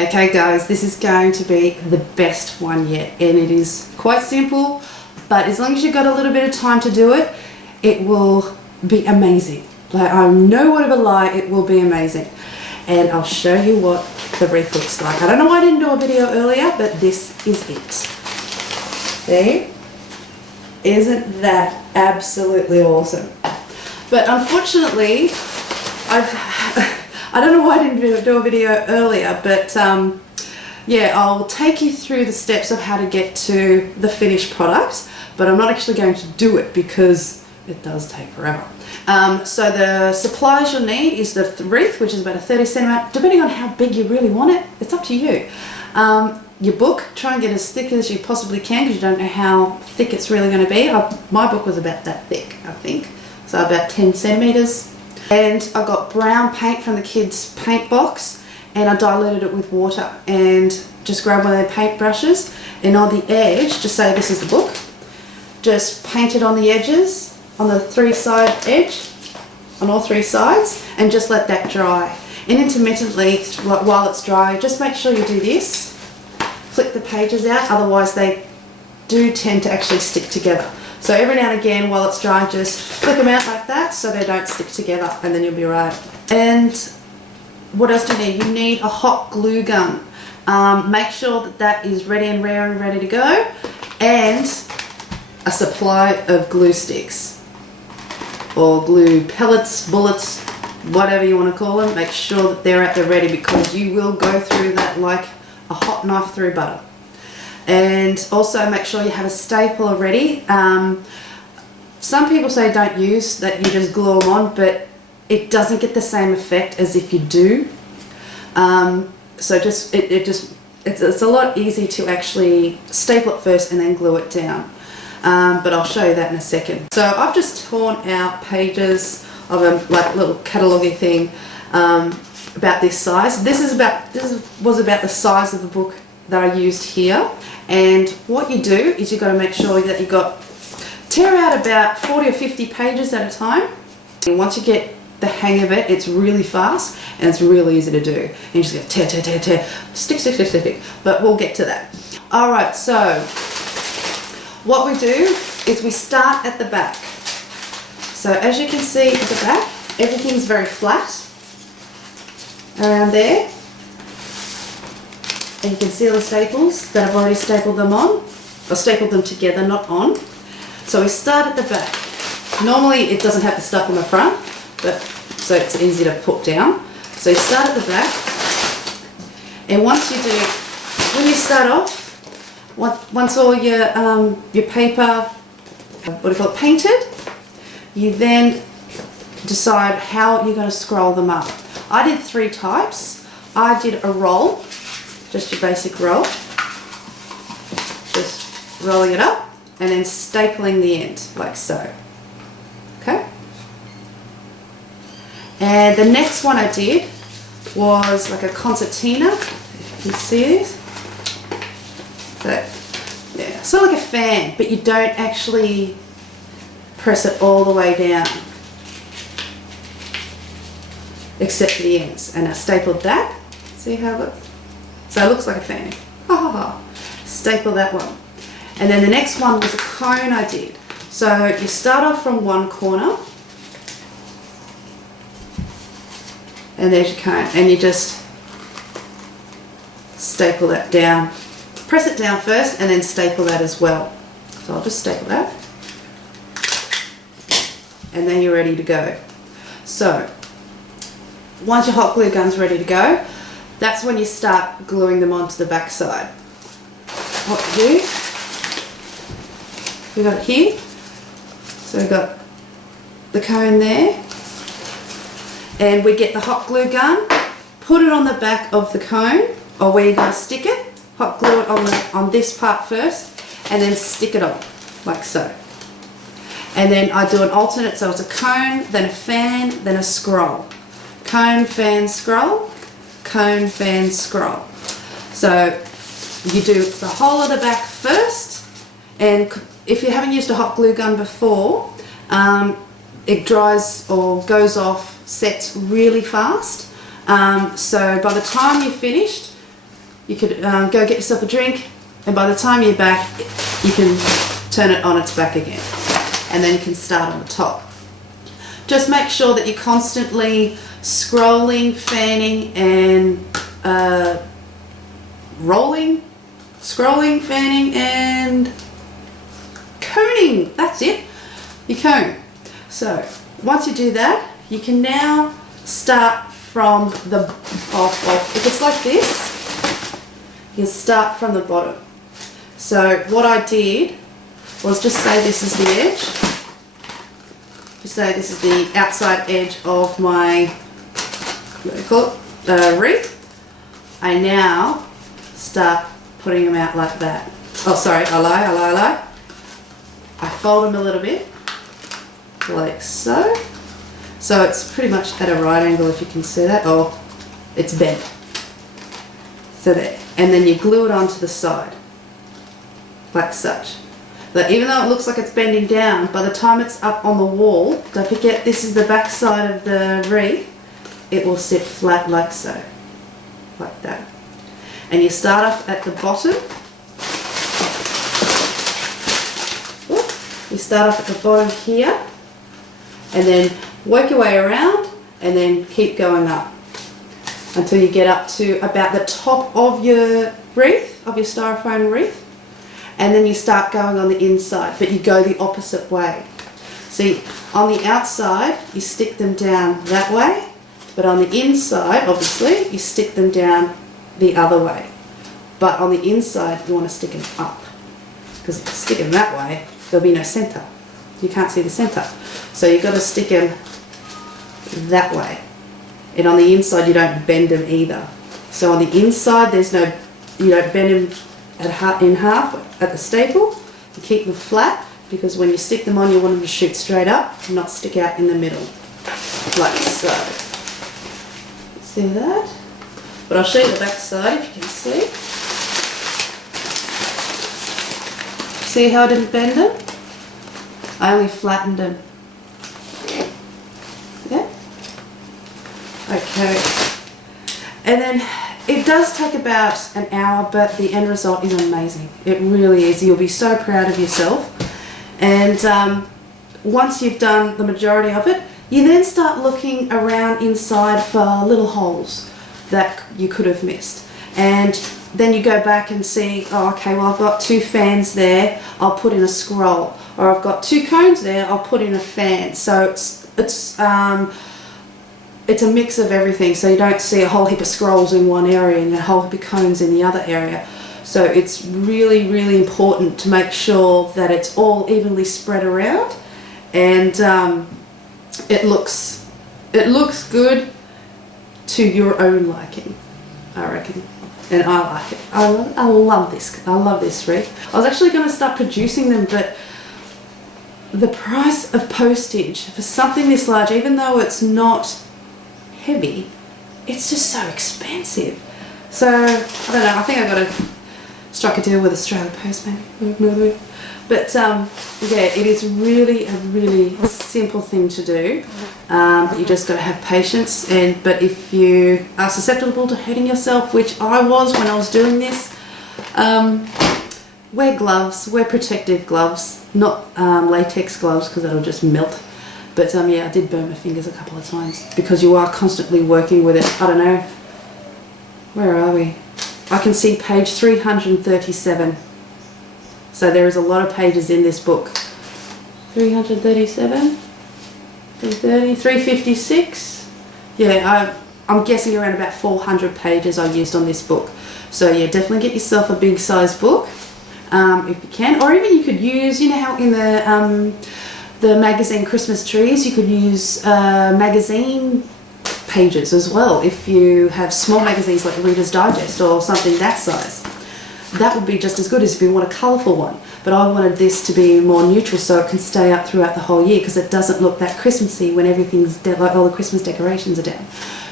Okay guys, this is going to be the best one yet, and it is quite simple, but as long as you've got a little bit of time to do it, it will be amazing. Like, I no word of a lie, it will be amazing. And I'll show you what the wreath looks like. I don't know why I didn't do a video earlier, but this is it. There. Isn't that absolutely awesome? But unfortunately, I don't know why I didn't do a video earlier, but yeah, I'll take you through the steps of how to get to the finished product, but I'm not actually going to do it because it does take forever. So the supplies you'll need is the wreath, which is about a 30 centimetre, depending on how big you really want it, it's up to you. Your book, try and get as thick as you possibly can because you don't know how thick it's really going to be. My book was about that thick, I think, so about 10 centimetres. And I got brown paint from the kids' paint box, and I diluted it with water, and just grab one of their paint brushes, and on the edge, just say this is the book, just paint it on the edges, on the three-side edge, on all three sides, and just let that dry. And intermittently, while it's dry, just make sure you do this, flip the pages out, otherwise they do tend to actually stick together. So every now and again, while it's dry, just flick them out like that so they don't stick together, and then you'll be right. And what else do you need? You need a hot glue gun. Make sure that that is ready and rare and ready to go, and a supply of glue sticks or glue pellets, bullets, whatever you want to call them. Make sure that they're out there ready, because you will go through that like a hot knife through butter. And also make sure you have a stapler ready. Some people say don't use that, you just glue them on, but it doesn't get the same effect as if you do. So just it's a lot easier to actually staple it first and then glue it down. But I'll show you that in a second. So I've just torn out pages of a like little catalogue thing about this size. This was about the size of the book that I used here. And what you do is you've got to make sure that tear out about 40 or 50 pages at a time. And once you get the hang of it, it's really fast and it's really easy to do. And you just go tear, tear, tear, tear, stick, stick, stick, stick, stick. But we'll get to that. All right, so what we do is we start at the back. So as you can see at the back, everything's very flat around there. And you can see all the staples that I've already stapled them on, or stapled them together, not on. So we start at the back. Normally it doesn't have the stuff on the front, but so it's easy to put down. So you start at the back, and once you do, when you start off, once all your paper, what do you call it, painted, you then decide how you're going to scroll them up. I did 3 types. I did a roll. Just your basic roll, just rolling it up and then stapling the end like so, okay? And the next one I did was like a concertina, if you can see this. So, yeah, sort of like a fan, but you don't actually press it all the way down, except for the ends. And I stapled that, see how it looks? So it looks like a fan. Ha ha ha. Staple that one. And then the next one was a cone I did. So you start off from one corner, and there's your cone, and you just staple that down. Press it down first and then staple that as well. So I'll just staple that. And then you're ready to go. So once your hot glue gun's ready to go, that's when you start gluing them onto the back side. What to do, we've got it here, so we've got the cone there, and we get the hot glue gun, put it on the back of the cone, or where you're going to stick it, hot glue it on this part first, and then stick it on, like so. And then I do an alternate, so it's a cone, then a fan, then a scroll. Cone, fan, scroll. Cone, fan, scroll. So you do the whole of the back first, and if you haven't used a hot glue gun before, it dries or goes off, sets really fast. So by the time you're finished, you could go get yourself a drink, and by the time you're back, you can turn it on its back again. And then you can start on the top. Just make sure that you're constantly scrolling, fanning, and rolling, scrolling, fanning, and coning. That's it. You cone. So once you do that, you can now start from the if it's like this, you start from the bottom. So what I did was just say this is the edge. Just say this is the outside edge of my, what do you call it, wreath. I now start putting them out like that. Oh, sorry, I lie. I fold them a little bit, like so. So it's pretty much at a right angle, if you can see that, or it's bent. So there, and then you glue it onto the side, like such. But even though it looks like it's bending down, by the time it's up on the wall, don't forget this is the back side of the wreath, it will sit flat like so, like that. And you start off at the bottom. You start off at the bottom here, and then work your way around, and then keep going up until you get up to about the top of your wreath, of your styrofoam wreath, and then you start going on the inside, but you go the opposite way. See, on the outside you stick them down that way, but on the inside, obviously, you stick them down the other way. But on the inside you want to stick them up, because if you stick them that way, there'll be no centre. You can't see the centre. So you've got to stick them that way. And on the inside you don't bend them either. So on the inside there's no, you don't bend them in half at the staple. You keep them flat, because when you stick them on you want them to shoot straight up, not stick out in the middle. Like so. See that? But I'll show you the back side if you can see. See how I didn't bend them? I only flattened them. Yeah? Okay. And then it does take about an hour, but the end result is amazing. It really is. You'll be so proud of yourself. And once you've done the majority of it, you then start looking around inside for little holes that you could have missed. And then you go back and see, oh, okay, well, I've got 2 fans there, I'll put in a scroll. Or I've got 2 cones there, I'll put in a fan. So it's a mix of everything. So you don't see a whole heap of scrolls in one area and a whole heap of cones in the other area. So it's really, really important to make sure that it's all evenly spread around, and it looks good to your own liking, I reckon. And I like it. I love this. I love this wreath. I was actually going to start producing them, but the price of postage for something this large, even though it's not heavy, it's just so expensive. So I don't know. I think I've got to strike a deal with Australia Post maybe. But yeah, it is really a really simple thing to do. But you just got to have patience. But if you are susceptible to hurting yourself, which I was when I was doing this, wear gloves, wear protective gloves, not latex gloves, because that'll just melt. But yeah, I did burn my fingers a couple of times because you are constantly working with it. I don't know. Where are we? I can see page 337. So there is a lot of pages in this book. 337, 330, 356. Yeah, I'm guessing around about 400 pages I used on this book. So yeah, definitely get yourself a big size book if you can. Or even you could use, you know how in the magazine Christmas trees, you could use magazine pages as well. If you have small magazines like Reader's Digest or something that size, that would be just as good as if you want a colourful one. But I wanted this to be more neutral so it can stay up throughout the whole year, because it doesn't look that Christmassy when everything's like all the Christmas decorations are down.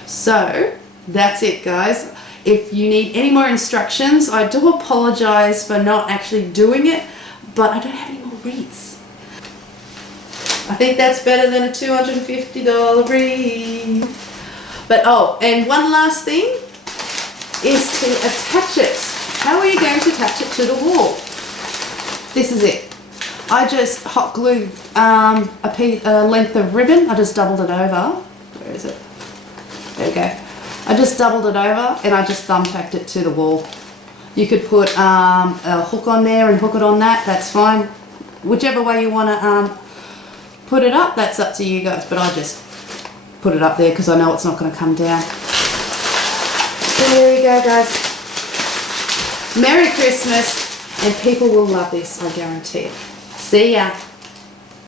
So that's it, guys. If you need any more instructions, I do apologise for not actually doing it, but I don't have any more wreaths. I think that's better than a $250 wreath. But oh, and one last thing. is to attach it. How are you going to attach it to the wall? This is it. I just hot glued a length of ribbon. I just doubled it over. Where is it? There we go. I just doubled it over and I just thumbtacked it to the wall. You could put a hook on there and hook it on that. That's fine. Whichever way you want to put it up, that's up to you guys. But I just put it up there because I know it's not going to come down. So there you go, guys. Merry Christmas, and people will love this, I guarantee it. See ya.